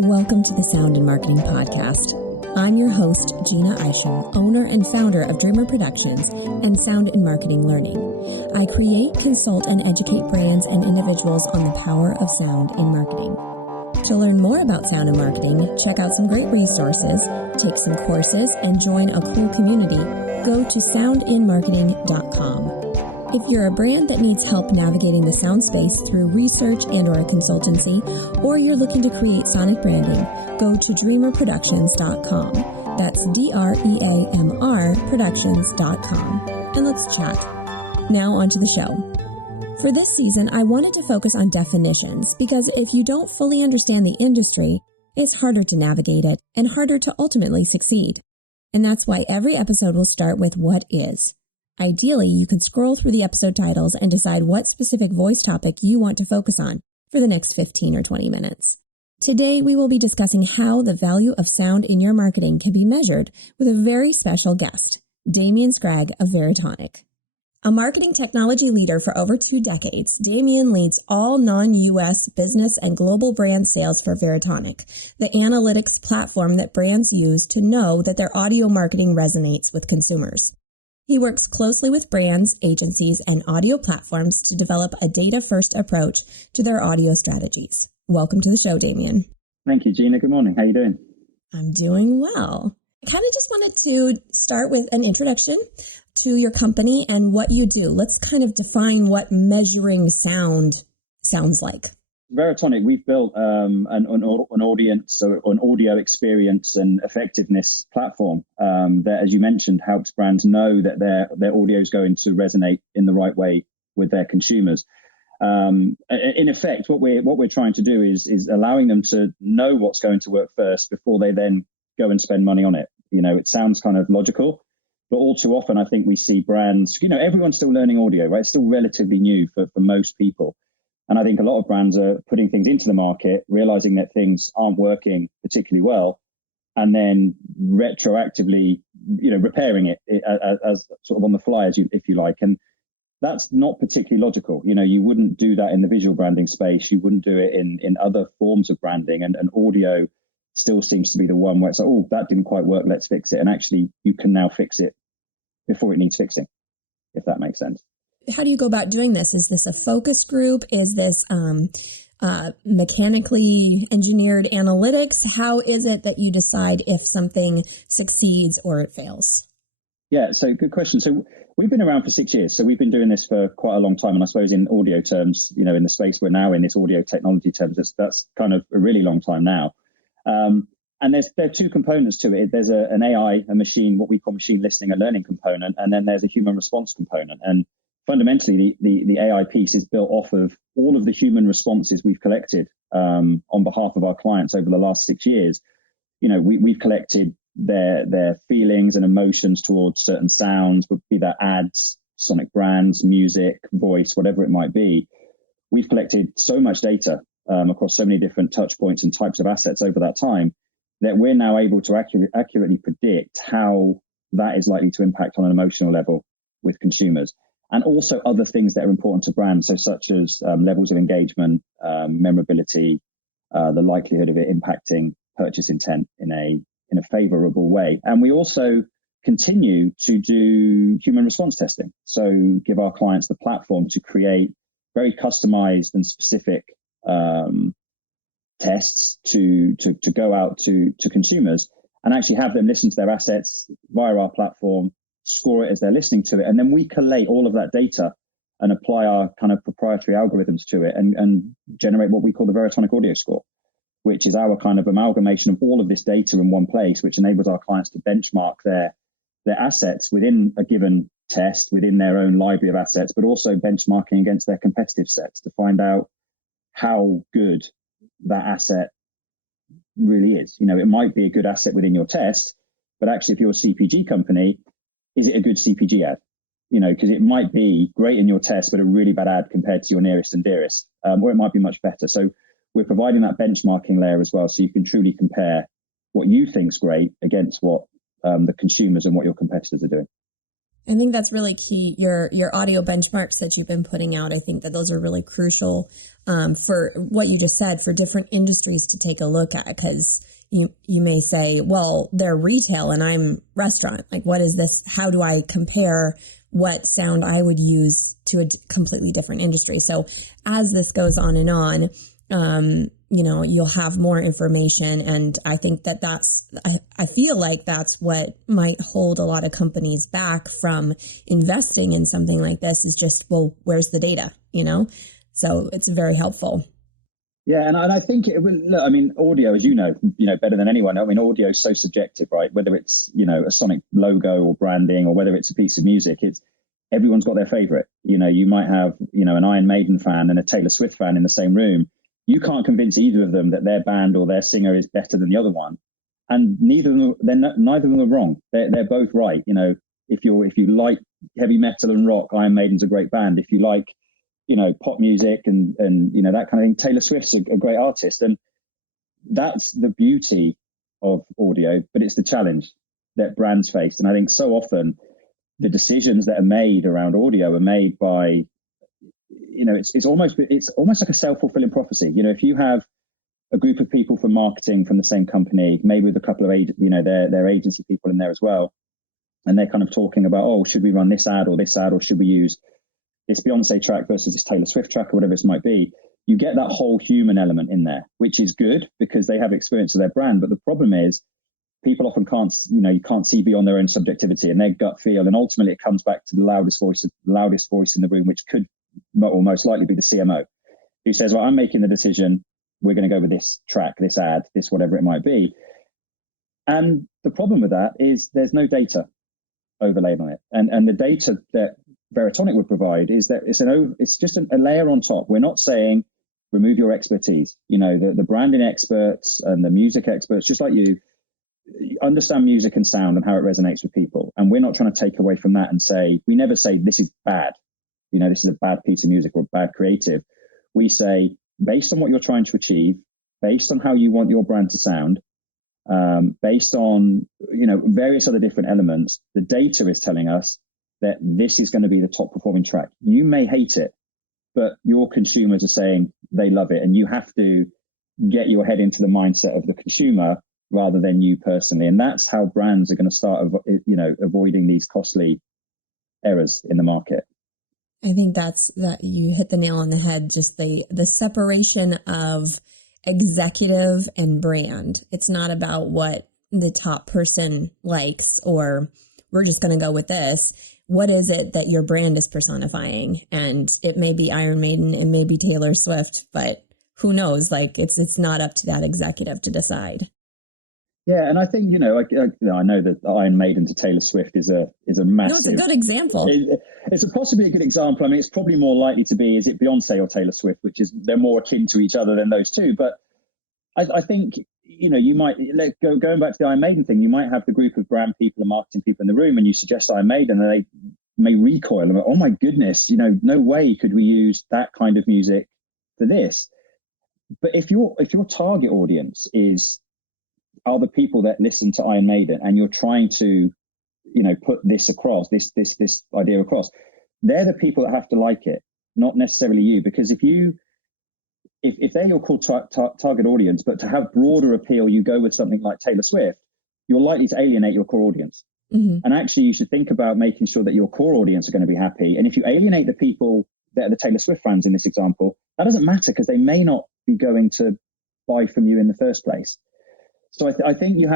Welcome to the Sound and Marketing Podcast. I'm your host, Jeanna Isham, owner and founder of Dreamr Productions and Sound and Marketing Learning. I create, consult, and educate brands and individuals on the power of sound in marketing. To learn more about sound and marketing, check out some great resources, take some courses, and join a cool community, go to soundinmarketing.com. If you're a brand that needs help navigating the sound space through research and or a consultancy, or you're looking to create sonic branding, go to dreamrproductions.com. That's DREAMR productions.com. And let's chat. Now onto the show. For this season, I wanted to focus on definitions because if you don't fully understand the industry, it's harder to navigate it and harder to ultimately succeed. And that's why every episode will start with what is. Ideally, you can scroll through the episode titles and decide what specific voice topic you want to focus on for the next 15 or 20 minutes. Today, we will be discussing how the value of sound in your marketing can be measured with a very special guest, Damian Scragg of Veritonic. A marketing technology leader for over 2 decades, Damian leads all non-U.S. business and global brand sales for Veritonic, the analytics platform that brands use to know that their audio marketing resonates with consumers. He works closely with brands, agencies, and audio platforms to develop a data-first approach to their audio strategies. Welcome to the show, Damian. Thank you, Gina. Good morning. How are you doing? I'm doing well. I kind of just wanted to start with an introduction to your company and what you do. Let's kind of define what measuring sound sounds like. Veritonic, we've built an audience, so an audio experience and effectiveness platform that, as you mentioned, helps brands know that their audio is going to resonate in the right way with their consumers. In effect, what we're trying to do is allowing them to know what's going to work first before they then go and spend money on it. You know, it sounds kind of logical, but all too often I think we see brands, everyone's still learning audio, right? It's still relatively new for most people. And I think a lot of brands are putting things into the market, realizing that things aren't working particularly well, and then retroactively, repairing it as sort of on the fly, if you like. And that's not particularly logical. You wouldn't do that in the visual branding space. You wouldn't do it in other forms of branding. And audio still seems to be the one where it's like, oh, that didn't quite work, let's fix it. And actually, you can now fix it before it needs fixing, if that makes sense. How do you go about doing this? Is this a focus group? Is this mechanically engineered analytics? How is it that you decide if something succeeds or it fails? Yeah, so good question. So we've been around for 6 years. So we've been doing this for quite a long time. And I suppose in audio terms, in the space we're now in, this audio technology terms, that's kind of a really long time now. And there are 2 components to it. There's an AI, a machine, what we call machine listening, a learning component, and then there's a human response component. And fundamentally, the AI piece is built off of all of the human responses we've collected on behalf of our clients over the last 6 years. We've collected their feelings and emotions towards certain sounds, be that ads, sonic brands, music, voice, whatever it might be. We've collected so much data across so many different touch points and types of assets over that time that we're now able to accurately predict how that is likely to impact on an emotional level with consumers. And also other things that are important to brands, so such as levels of engagement, memorability, the likelihood of it impacting purchase intent in a favorable way. And we also continue to do human response testing. So give our clients the platform to create very customized and specific tests to go out to consumers and actually have them listen to their assets via our platform, score it as they're listening to it, and then we collate all of that data and apply our kind of proprietary algorithms to it and generate what we call the Veritonic Audio Score, which is our kind of amalgamation of all of this data in one place, which enables our clients to benchmark their assets within a given test, within their own library of assets, but also benchmarking against their competitive sets to find out how good that asset really is. It might be a good asset within your test, but actually if you're a CPG company, is it a good CPG ad? Because it might be great in your test, but a really bad ad compared to your nearest and dearest, or it might be much better. So we're providing that benchmarking layer as well, so you can truly compare what you think's great against what the consumers and what your competitors are doing. I think that's really key. Your audio benchmarks that you've been putting out, I think that those are really crucial for what you just said, for different industries to take a look at, because you may say, well, they're retail and I'm restaurant. Like, what is this? How do I compare what sound I would use to a completely different industry? So as this goes on and on, you'll have more information. And I think that I feel like that's what might hold a lot of companies back from investing in something like this, is just, well, where's the data, So it's very helpful. Yeah, and I think it will. Look, I mean, audio, as you know better than anyone. I mean, audio is so subjective, right? Whether it's a sonic logo or branding, or whether it's a piece of music, everyone's got their favorite. You might have an Iron Maiden fan and a Taylor Swift fan in the same room. You can't convince either of them that their band or their singer is better than the other one, and neither of them are wrong. They're both right. If you like heavy metal and rock, Iron Maiden's a great band. If you like pop music and that kind of thing, Taylor Swift's a great artist. And that's the beauty of audio, but it's the challenge that brands face. And I think so often the decisions that are made around audio are made by, it's almost like a self-fulfilling prophecy. If you have a group of people from marketing from the same company, maybe with a couple of their agency people in there as well, and they're kind of talking about, oh, should we run this ad, or should we use this Beyonce track versus this Taylor Swift track, or whatever it might be, you get that whole human element in there, which is good because they have experience of their brand. But the problem is people often can't, you can't see beyond their own subjectivity and their gut feel. And ultimately it comes back to the loudest voice in the room, which could or most likely be the CMO, who says, well, I'm making the decision. We're going to go with this track, this ad, this, whatever it might be. And the problem with that is there's no data overlaid on it. And the data that Veritonic would provide is that it's just a layer on top. We're not saying remove your expertise. The branding experts and the music experts, just like you, understand music and sound and how it resonates with people. And we're not trying to take away from that and say, we never say this is bad. This is a bad piece of music or bad creative. We say, based on what you're trying to achieve, based on how you want your brand to sound, based on, various other different elements, the data is telling us that this is going to be the top performing track. You may hate it, but your consumers are saying they love it. And you have to get your head into the mindset of the consumer rather than you personally. And that's how brands are going to start, avoiding these costly errors in the market. I think that you hit the nail on the head, just the separation of executive and brand. It's not about what the top person likes, or we're just going to go with this. What is it that your brand is personifying? And it may be Iron Maiden, it may be Taylor Swift, but who knows? Like it's not up to that executive to decide. Yeah, and I think I know that Iron Maiden to Taylor Swift is a massive. No, it's a good example. It's possibly a good example. I mean, it's probably more likely to be, is it Beyonce or Taylor Swift, which is they're more akin to each other than those two. But I think you might going back to the Iron Maiden thing. You might have the group of brand people and marketing people in the room, and you suggest Iron Maiden, and they may recoil and go, oh my goodness, no way could we use that kind of music for this. But if your target audience are the people that listen to Iron Maiden, and you're trying to, put this across, this idea across, they're the people that have to like it, not necessarily you. Because if they're your core target audience, but to have broader appeal, you go with something like Taylor Swift, you're likely to alienate your core audience. Mm-hmm. And actually, you should think about making sure that your core audience are going to be happy. And if you alienate the people that are the Taylor Swift fans in this example, that doesn't matter because they may not be going to buy from you in the first place. So I think you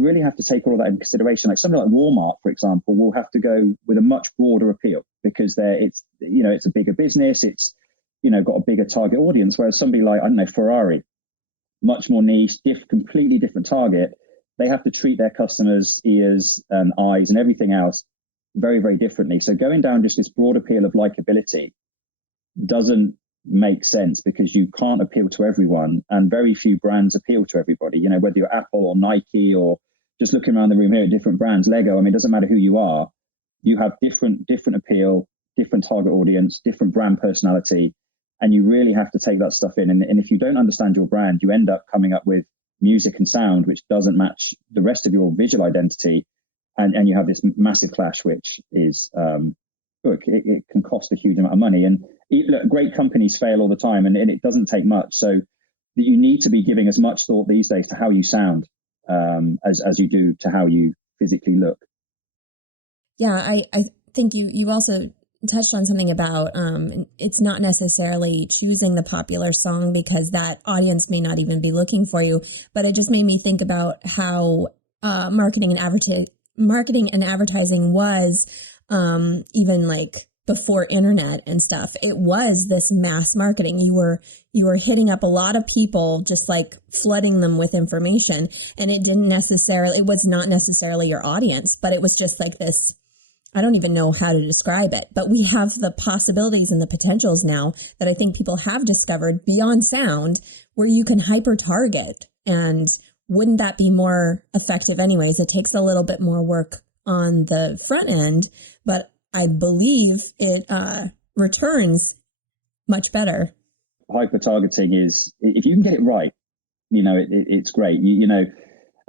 really have to take all of that into consideration. Like something like Walmart, for example, will have to go with a much broader appeal because it's a bigger business. It's, got a bigger target audience. Whereas somebody like, I don't know, Ferrari, much more niche, completely different target. They have to treat their customers' ears and eyes and everything else very, very differently. So going down just this broad appeal of likability doesn't make sense because you can't appeal to everyone, and very few brands appeal to everybody. Whether you're Apple or Nike or just looking around the room here at different brands, Lego, I mean, it doesn't matter who you are. You have different appeal, different target audience, different brand personality, and you really have to take that stuff in. And if you don't understand your brand, you end up coming up with music and sound which doesn't match the rest of your visual identity, and you have this massive clash, which is, look, it can cost a huge amount of money. And look, great companies fail all the time, and it doesn't take much. So you need to be giving as much thought these days to how you sound as you do to how you physically look. Yeah, I think you also touched on something about it's not necessarily choosing the popular song because that audience may not even be looking for you, but it just made me think about how marketing and advertising was even like before internet and stuff. It was this mass marketing. You were hitting up a lot of people, just like flooding them with information, and it was not necessarily your audience, but it was just like this. I don't even know how to describe it, but we have the possibilities and the potentials now that I think people have discovered beyond sound, where you can hyper target. And wouldn't that be more effective anyways? It takes a little bit more work on the front end, but I believe it returns much better. Hyper targeting is, if you can get it right, it's great.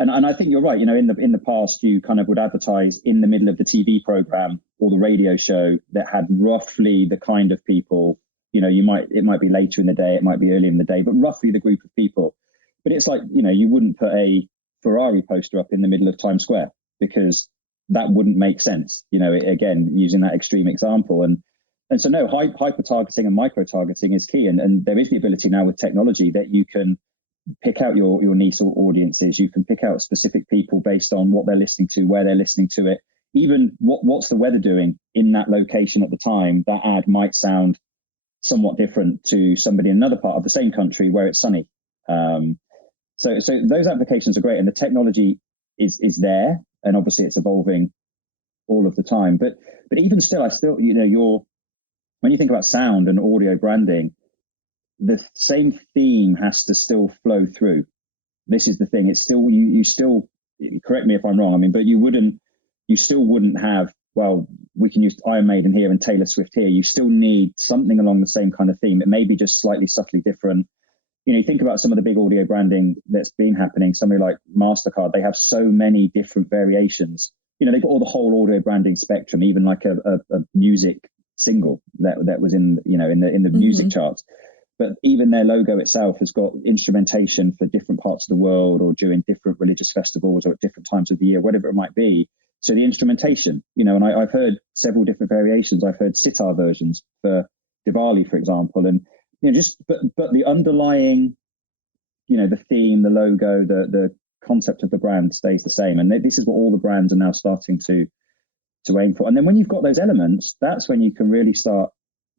And I think you're right. In the past, you kind of would advertise in the middle of the TV program or the radio show that had roughly the kind of people. It might be later in the day, it might be early in the day, but roughly the group of people. But it's like, you wouldn't put a Ferrari poster up in the middle of Times Square because that wouldn't make sense. Again, using that extreme example, and so no, hyper targeting and micro targeting is key, and there is the ability now with technology that you can pick out your niche audiences. You can pick out specific people based on what they're listening to, where they're listening to it, even what's the weather doing in that location at the time. That ad might sound somewhat different to somebody in another part of the same country where it's sunny. So those applications are great, and the technology is there, and obviously it's evolving all of the time. But even still, when you think about sound and audio branding, the same theme has to still flow through. This is the thing. It's still, you still, correct me if I'm wrong, but you still wouldn't have, well, we can use Iron Maiden here and Taylor Swift here. You still need something along the same kind of theme. It may be just slightly subtly different. You think about some of the big audio branding that's been happening, somebody like MasterCard, they have so many different variations. They've got all the whole audio branding spectrum, even like a music single that was in the music charts. But even their logo itself has got instrumentation for different parts of the world, or during different religious festivals, or at different times of the year, whatever it might be. So the instrumentation, and I've heard several different variations. I've heard sitar versions for Diwali, for example, and but the underlying, the theme, the logo, the concept of the brand stays the same. And this is what all the brands are now starting to aim for. And then when you've got those elements, that's when you can really start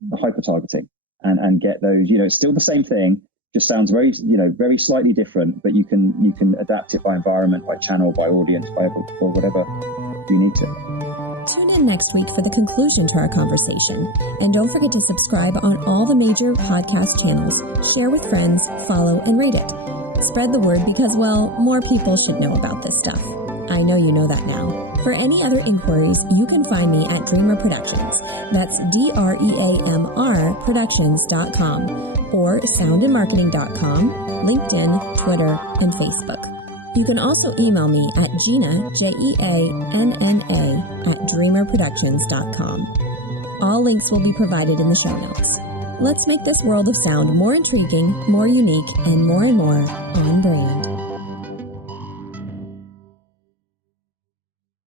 the hyper targeting. And get those, it's still the same thing, just sounds very, very slightly different, but you can adapt it by environment, by channel, by audience, by whatever you need to. Tune in next week for the conclusion to our conversation. And don't forget to subscribe on all the major podcast channels, share with friends, follow, and rate it. Spread the word because, well, more people should know about this stuff. I know you know that now. For any other inquiries, you can find me at Dreamr Productions. That's DREAMR Productions.com or soundandmarketing.com, LinkedIn, Twitter, and Facebook. You can also email me at Jeanna, JEANNA, at DreamrProductions.com. All links will be provided in the show notes. Let's make this world of sound more intriguing, more unique, and more on brand.